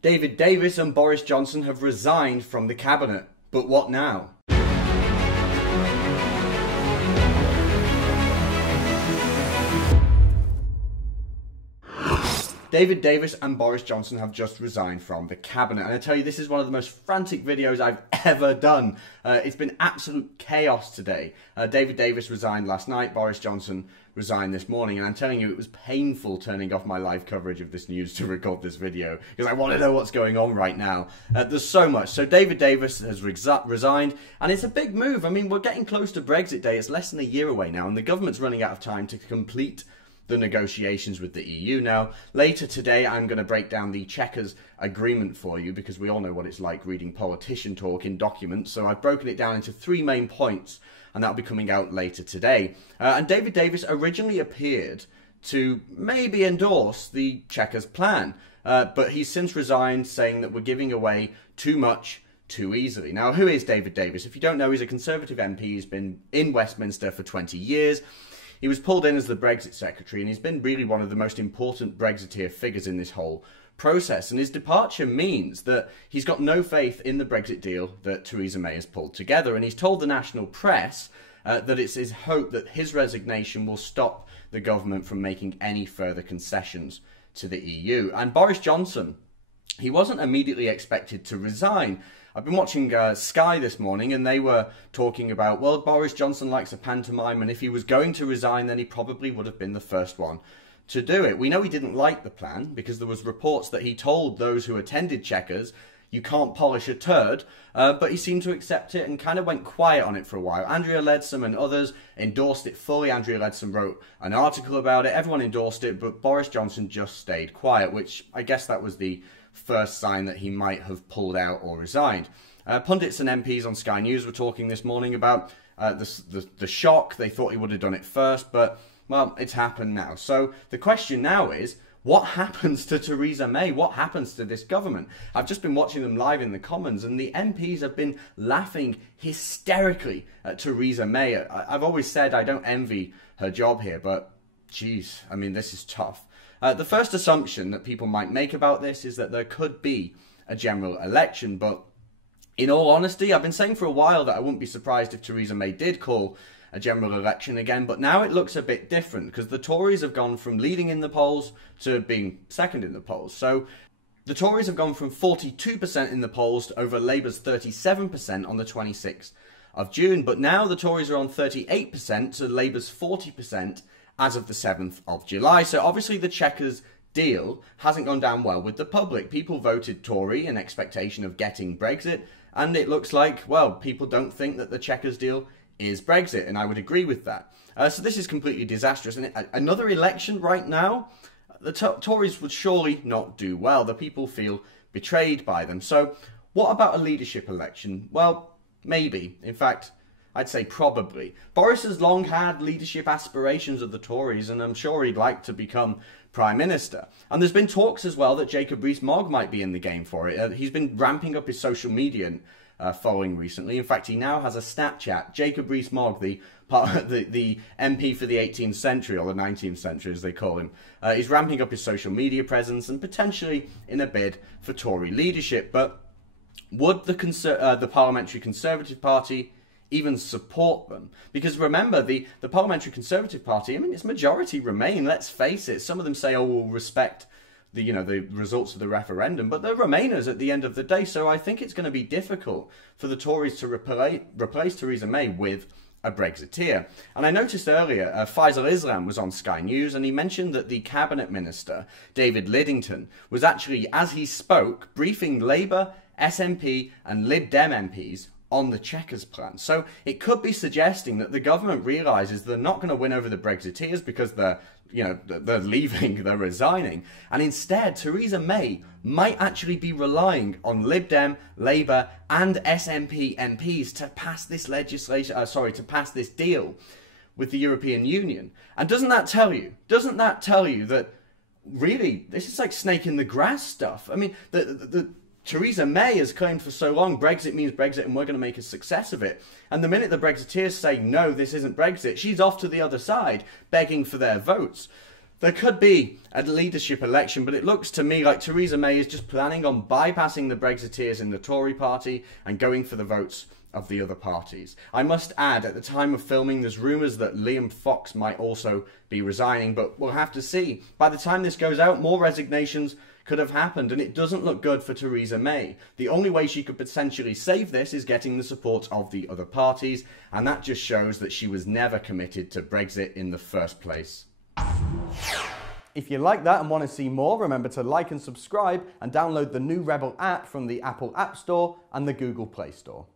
David Davis and Boris Johnson have resigned from the cabinet. But what now? David Davis and Boris Johnson have just resigned from the cabinet, and I tell you, this is one of the most frantic videos I've ever done. It's been absolute chaos today. David Davis resigned last night, Boris Johnson resigned this morning, and I'm telling you, it was painful turning off my live coverage of this news to record this video, because I want to know what's going on right now. There's so much. So David Davis has resigned, and it's a big move. I mean, we're getting close to Brexit Day. It's less than a year away now, and the government's running out of time to complete the negotiations with the EU. Now, later today, I'm going to break down the Chequers agreement for you, because we all know what it's like reading politician talk in documents. So I've broken it down into 3 main points, and that'll be coming out later today. And David Davis originally appeared to maybe endorse the Chequers plan, but he's since resigned, saying that we're giving away too much too easily. Now, who is David Davis? If you don't know, he's a Conservative MP. He's been in Westminster for 20 years. He was pulled in as the Brexit Secretary, and he's been really one of the most important Brexiteer figures in this whole process. And his departure means that he's got no faith in the Brexit deal that Theresa May has pulled together. And he's told the national press that it's his hope that his resignation will stop the government from making any further concessions to the EU. And Boris Johnson, he wasn't immediately expected to resign. I've been watching Sky this morning, and they were talking about, well, Boris Johnson likes a pantomime, and if he was going to resign, then he probably would have been the first one to do it. We know he didn't like the plan, because there was reports that he told those who attended Chequers, you can't polish a turd, but he seemed to accept it and kind of went quiet on it for a while. Andrea Leadsom and others endorsed it fully. Andrea Leadsom wrote an article about it. Everyone endorsed it, but Boris Johnson just stayed quiet, which I guess that was the first sign that he might have pulled out or resigned. Pundits and MPs on Sky News were talking this morning about the shock. They thought he would have done it first, but, well, it's happened now. So the question now is, what happens to Theresa May? What happens to this government? I've just been watching them live in the Commons, and the MPs have been laughing hysterically at Theresa May. I've always said I don't envy her job here, but, geez, I mean, this is tough. The first assumption that people might make about this is that there could be a general election, but in all honesty, I've been saying for a while that I wouldn't be surprised if Theresa May did call a general election again, but now it looks a bit different, because the Tories have gone from leading in the polls to being second in the polls. So the Tories have gone from 42% in the polls over Labour's 37% on the 26th of June, but now the Tories are on 38% to Labour's 40% as of the 7th of July. So obviously the Chequers deal hasn't gone down well with the public. People voted Tory in expectation of getting Brexit, and it looks like, well, people don't think that the Chequers deal is Brexit, and I would agree with that. So this is completely disastrous. And another election right now, the Tories would surely not do well. The people feel betrayed by them. So what about a leadership election? Well, maybe. In fact, I'd say probably. Boris has long had leadership aspirations of the Tories, and I'm sure he'd like to become Prime Minister. And there's been talks as well that Jacob Rees-Mogg might be in the game for it. He's been ramping up his social media following recently. In fact, he now has a Snapchat. Jacob Rees-Mogg, the MP for the 18th century, or the 19th century as they call him, he's ramping up his social media presence and potentially in a bid for Tory leadership. But would the Parliamentary Conservative Party even support them? Because remember, the Parliamentary Conservative Party, I mean, its majority remain, let's face it. Some of them say, oh, we'll respect the results of the referendum, but they're Remainers at the end of the day. So I think it's going to be difficult for the Tories to replace Theresa May with a Brexiteer. And I noticed earlier, Faisal Islam was on Sky News, and he mentioned that the Cabinet Minister, David Lidington, was actually, as he spoke, briefing Labour, SNP and Lib Dem MPs on the Chequers plan. So it could be suggesting that the government realises they're not going to win over the Brexiteers because they're leaving, they're resigning. And instead, Theresa May might actually be relying on Lib Dem, Labour and SNP MPs to pass this to pass this deal with the European Union. And doesn't that tell you that really this is like snake in the grass stuff? I mean, Theresa May has claimed for so long Brexit means Brexit and we're going to make a success of it. And the minute the Brexiteers say, no, this isn't Brexit, she's off to the other side, begging for their votes. There could be a leadership election, but it looks to me like Theresa May is just planning on bypassing the Brexiteers in the Tory party and going for the votes of the other parties. I must add, at the time of filming, there's rumours that Liam Fox might also be resigning, but we'll have to see. By the time this goes out, more resignations could have happened, and it doesn't look good for Theresa May. The only way she could potentially save this is getting the support of the other parties, and that just shows that she was never committed to Brexit in the first place. If you like that and want to see more, remember to like and subscribe and download the new Rebel app from the Apple App Store and the Google Play Store.